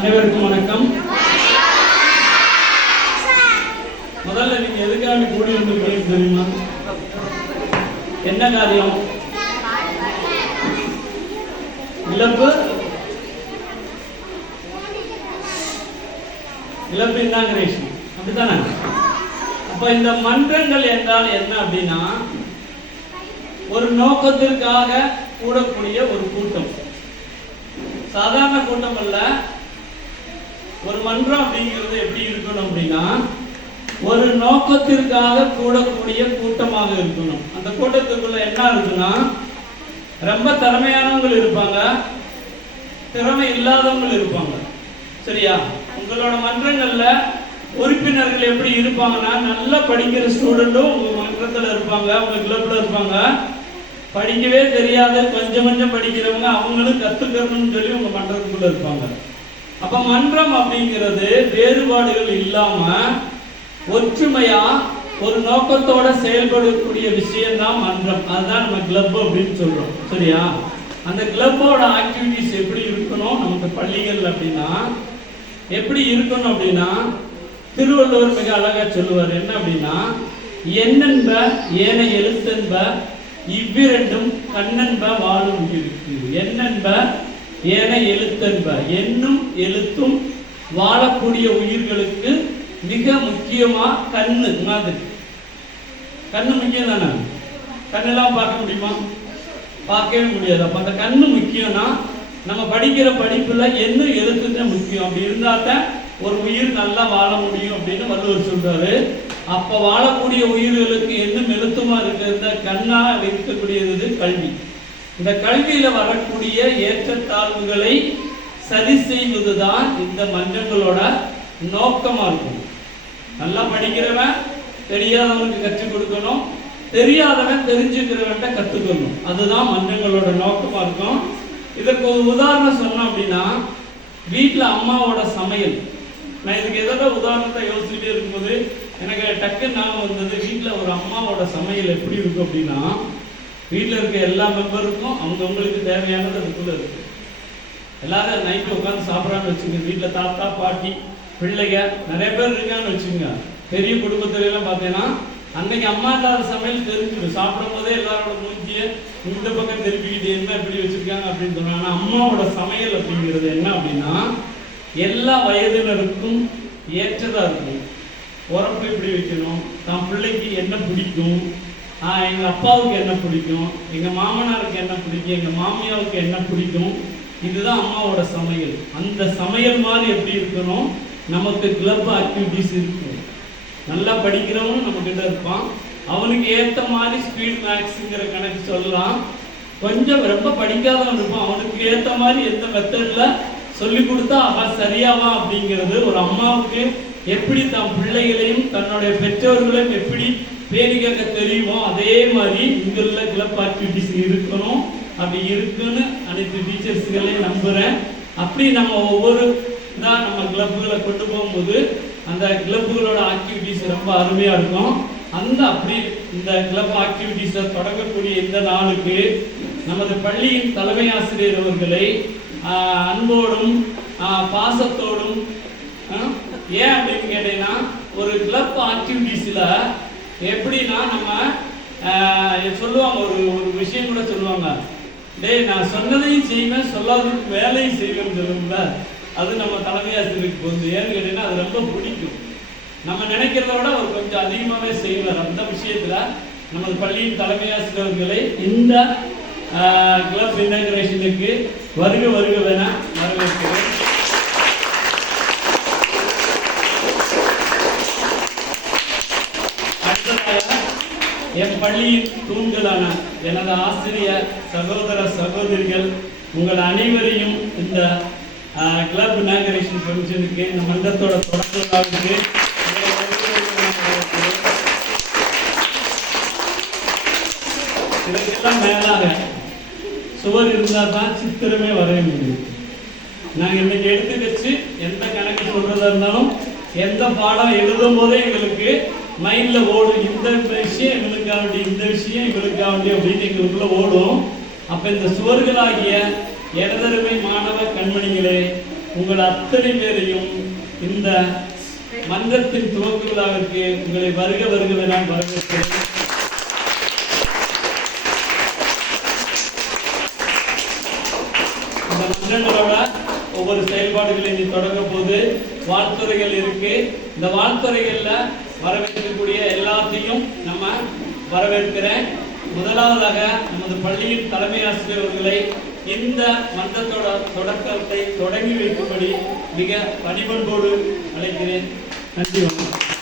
அனைவருக்கும் வணக்கம். முதல்ல நீங்க எதுக்காக கூடி வந்திருக்கீங்க தெரியுமா? என்ன காரியம்? இழப்பு? இழப்பு இன்னாகிரேஷன் அப்படித்தானே? அப்ப இந்த மன்றங்கள் என்றால் என்ன அப்படின்னா ஒரு நோக்கத்திற்காக கூடக்கூடிய ஒரு கூட்டம். சாதாரண கூட்டம் அல்ல ஒரு மன்றம் அப்படிங்கிறது எப்படி இருக்கணும் அப்படின்னா ஒரு நோக்கத்திற்காக கூடக்கூடிய கூட்டமாக இருக்கணும். அந்த கூட்டத்துக்குள்ள என்ன இருக்குன்னா ரொம்ப திறமையானவங்க இருப்பாங்க திறமை இல்லாதவங்க இருப்பாங்க. சரியா? உங்களோட மன்றங்கள்ல உறுப்பினர்கள் எப்படி இருப்பாங்கன்னா நல்லா படிக்கிற ஸ்டூடெண்ட்டும் உங்க மன்றத்துல இருப்பாங்க உங்க கிளப்ல இருப்பாங்க. படிக்கவே தெரியாத கொஞ்சம் கொஞ்சம் படிக்கிறவங்க அவங்களும் கத்துக்கணும்னு சொல்லி உங்க மன்றத்துக்குள்ள இருப்பாங்க. அப்ப மன்றம் அப்படிங்கிறது வேறுபாடுகள் இல்லாம ஒற்றுமையா ஒரு நோக்கத்தோட செயல்படக்கூடிய விஷயம் தான் மன்றம். அதுதான் நம்ம கிளப் அப்படின்னு சொல்றோம். சரியா? அந்த கிளப்போட ஆக்டிவிட்டிஸ் எப்படி இருக்கணும்? நமக்கு பள்ளிகள் அப்படின்னா எப்படி இருக்கணும் அப்படின்னா திருவள்ளுவர் மிக அழகா சொல்லுவார். என்ன அப்படின்னா என்னென்ப ஏன எழுத்தென்ப இவ்விரண்டும் கண்ணென்ப வாழும் இருக்கு என்னென்ப ஏன எழுத்தென்ப. என்னும் எழுத்தும் வாழக்கூடிய உயிர்களுக்கு மிக முக்கியமா கண்ணு. மாதிரி. கண்ணு முக்கியம் தானே? கண்ணெல்லாம் பார்க்க முடியுமா? பார்க்கவே முடியாது அப்போ அந்த கண்ணு முக்கியம்னா நம்ம படிக்கிற படிப்புல என்ன தான் முக்கியம்? அப்படி இருந்தால் தான் ஒரு உயிர் நல்லா வாழ முடியும் அப்படின்னு வள்ளுவர் சொல்றாரு. அப்போ வாழக்கூடிய உயிர்களுக்கு என்னும் எழுத்துமா இருக்கிறத? கண்ணா இருக்கக்கூடியது கல்வி. இந்த கல்வியில வரக்கூடிய ஏற்றத்தாழ்வுகளை சரி செய்வதுதான் இந்த மன்றங்களோட நோக்கமா இருக்கும். நல்லா படிக்கிறவன் தெரியாதவனுக்கு கற்றுக் கொடுக்கணும். தெரியாதவன் தெரிஞ்சுக்கிறவன்ட்ட கத்துக்கணும். அதுதான் மன்றங்களோட நோக்கமா இருக்கும். இதற்கு ஒரு உதாரணம் சொன்னோம் அப்படின்னா வீட்டில் அம்மாவோட சமையல். நான் இதுக்கு எதோ உதாரணத்தை யோசிச்சுட்டே இருக்கும்போது எனக்கு டக்குன்னு ஞாபகம் வந்தது வீட்டில் ஒரு அம்மாவோட சமையல் எப்படி இருக்கும் அப்படின்னா வீட்டில் இருக்க எல்லா மெம்பருக்கும் அவங்கவுங்களுக்கு தேவையானது அதுக்குள்ளே இருக்குது எல்லாரும் நைட்டு உட்காந்து சாப்பிட்றான்னு வச்சுங்க. வீட்டில் தாத்தா பாட்டி பிள்ளைங்க நிறைய பேர் இருக்கான்னு வச்சுங்க. பெரிய குடும்பத்துலாம் பார்த்தீங்கன்னா அன்னைக்கு அம்மா இல்லாத சமையல் தெரிஞ்சிடும். சாப்பிடும் போதே எல்லாரோட மூஞ்சியை இந்த பக்கம் திருப்பிக்கிட்டு என்ன இப்படி வச்சுருக்காங்க அப்படின்னு சொன்னாங்க அம்மாவோட சமையல் அப்படிங்கிறது என்ன அப்படின்னா எல்லா வயதினருக்கும் ஏற்றதாக இருக்கும். உரப்பு எப்படி வைக்கணும்? தான் பிள்ளைக்கு என்ன பிடிக்கும்? எங்கள் அப்பாவுக்கு என்ன பிடிக்கும் எங்கள் மாமனாருக்கு என்ன பிடிக்கும் எங்கள் மாமியாவுக்கு என்ன பிடிக்கும் இதுதான் அம்மாவோட சமையல். அந்த சமையல் மாதிரி எப்படி இருக்கணும் நமக்கு கிளப் ஆக்டிவிட்டிஸ் இருக்கும். நல்லா படிக்கிறவனும் நம்ம கிட்ட இருப்பான். அவனுக்கு ஏற்ற மாதிரி ஸ்பீட் மேக்ஸுங்கிற கணக்கு சொல்லலாம். கொஞ்சம் ரொம்ப படிக்காதவன் இருப்பான். அவனுக்கு ஏற்ற மாதிரி எந்த மெத்தடில் சொல்லி கொடுத்தா அவன் சரியாவா அப்படிங்கிறது ஒரு அம்மாவுக்கு எப்படி தன் பிள்ளைகளையும் தன்னுடைய பெற்றோர்களையும் எப்படி பேணி கேட்க தெரியுமோ? அதே மாதிரி இங்குள்ள கிளப் ஆக்டிவிட்டிஸ் இருக்கணும். அப்படி இருக்குன்னு அனைத்து டீச்சர்ஸ்களையும் நம்புகிறேன் அப்படி நம்ம ஒவ்வொரு தான் நம்ம கிளப்புகளை கொண்டு போகும்போது அந்த கிளப்புகளோட ஆக்டிவிட்டிஸ் ரொம்ப அருமையாக இருக்கும். அந்த அப்படி இந்த கிளப் ஆக்டிவிட்டிஸை தொடங்கக்கூடிய இந்த நாளுக்கு நமது பள்ளியின் தலைமை ஆசிரியர் அவர்களை அன்போடும் பாசத்தோடும் ஏன் அப்படின்னு கேட்டீங்கன்னா ஒரு கிளப் ஆக்டிவிட்டீஸில் எப்படின்னா நம்ம சொல்லுவாங்க ஒரு ஒரு விஷயம் கூட சொல்லுவாங்க. டேய் நான் சொன்னதையும் செய்வேன் சொல்லாததுக்கு வேலையும் செய்வேன்னு சொல்லுவோம்ல அது நம்ம தலைமையாசிரியருக்கு வந்து ஏன்னு கேட்டீங்கன்னா அது ரொம்ப பிடிக்கும். நம்ம நினைக்கிறத விட அவர் கொஞ்சம் அதிகமாகவே செய்வார். அந்த விஷயத்தில் நமது பள்ளியின் தலைமையாசிரியர்களை இந்த கிளப் இன்டகிரேஷனுக்கு வருக வருக வேணாம் வரவேற்கிறேன் அடுத்ததாக என் பள்ளியின் தூண்களான எனது ஆசிரியர் சகோதர சகோதரிகள் உங்கள் அனைவரையும் இந்த கிளப் இனாகரேஷன் ஃபங்க்ஷனுக்கு இந்த மன்றத்தோட தொடக்க விழாவுக்கு இதுக்கெல்லாம் மேலாக சுவர் இருந்தால் தான் சித்திரமே வரைய முடியும். நாங்கள் இன்னைக்கு எடுத்து வச்சு எந்த கணக்கு சொல்றதா இருந்தாலும் எந்த பாடம் எழுதும் போதே எங்களுக்கு மைண்ட்ல ஓடும் இந்த விஷயம் இவளுக்காக வேண்டிய இந்த விஷயம் இவளுக்காக வேண்டிய அப்படின்னு எங்களுக்குள்ள ஓடும். அப்ப இந்த சுவர்களாகிய எனதருமை மாணவ கண்மணிகளே உங்கள் அத்தனை பேரையும் இந்த மன்றத்தின் துவக்க விழாவிற்கு உங்களை வருக வருகவே நான் வரவேற்கிறேன். இந்த மன்றங்களோட ஒவ்வொரு செயல்பாடுகளை நீ தொடங்க போது வாழ்த்துறைகள் இருக்கு. இந்த வாழ்த்துறைகள்ல வரவேற்கக்கூடிய எல்லாத்தையும் நம்ம வரவேற்கிறேன். முதலாவதாக நமது பள்ளியின் தலைமை ஆசிரியர் அவர்களை இந்த மன்றத்தோட தொடக்கத்தை தொடங்கி வைக்கும்படி மிக பணிபண்போடு அழைக்கிறேன். நன்றி வணக்கம்.